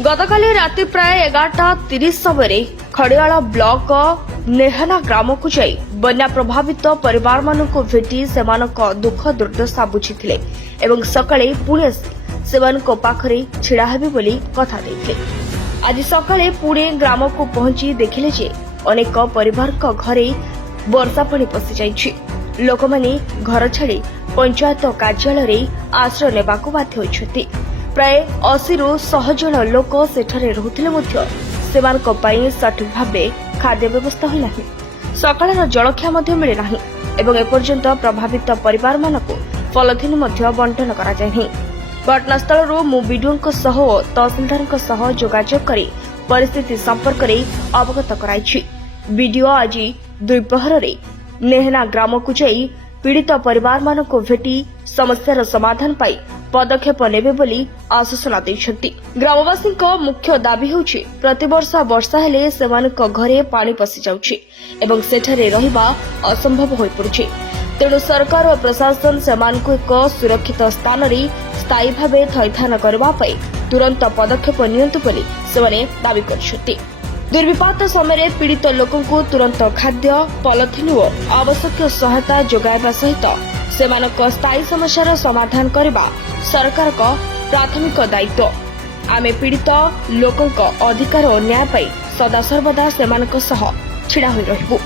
गतकाली राति प्राय 11:30 समय खड़ियाल ब्लॉक नेहना ग्राम को जाई बन्या प्रभावित परिवार मानक भेटी सेमानक दुख दुर्दशा बुझीथिले एवं सकाळे पुणे सेमानक पाखरे छिड़ा हेबे बोली कथा देथिले। आज सकाळे पुणे ग्राम को पहुंची देखिले जे अनेक परिवार घरे वर्षा पानी पशि जाइछि। लोक माने घर छाड़ी पंचायत कार्यालय आश्रय नेबाकू बाध्य होइछथि। प्राय 80 रु 100 जन लोक सेठारे रहुथिले मध्य सेमानक पई सठिक भाबे खाद्य व्यवस्था होई नाही। सकाळर जलखिया मध्य मिले नाही एवं एपर्यंत प्रभावित परिवार मानक पॉलिथिन मध्य बंटन करा जाय नाही। घटनास्थल मु बीडीओ सह तहसीलदार सह जोगाजोग करी परिस्थिति संपर्क में अवगत कराइछि। बीडीओ आज द्विपहर नेहना ग्राम को जाई पीड़ित परिवार मानक भेटी समस्यार समाधान पाई पदक्षेप नेबे बोली आश्वासन दैछथि। ग्रामवासी मुख्य दाबी होछि प्रतिवर्ष वर्षा हेले सेमानक घरे पानी पशि जाउछि एवं सेठारे रहिबा असंभव होई पड़ुछि। तेणु सरकार और प्रशासन सेमानक एक सुरक्षित स्थान रे स्थायी भावे थैथान करबा पई तुरंत पदक्षेप नियंतु बोली सेमाने दाबी करछथि। दुर्विपात समय पीड़ित लोकंकु तुरंत खाद्य पॉलिथिन और आवश्यक सहायता जोगाइबा सहित सेमानक स्थायी समस्यार समाधान करबा सरकार का प्राथमिक दायित्व। आमे पीड़ित लोकंक अधिकार और न्याय पाई सदा सर्वदा सेमानक सह छिड़ा होई रहिबु।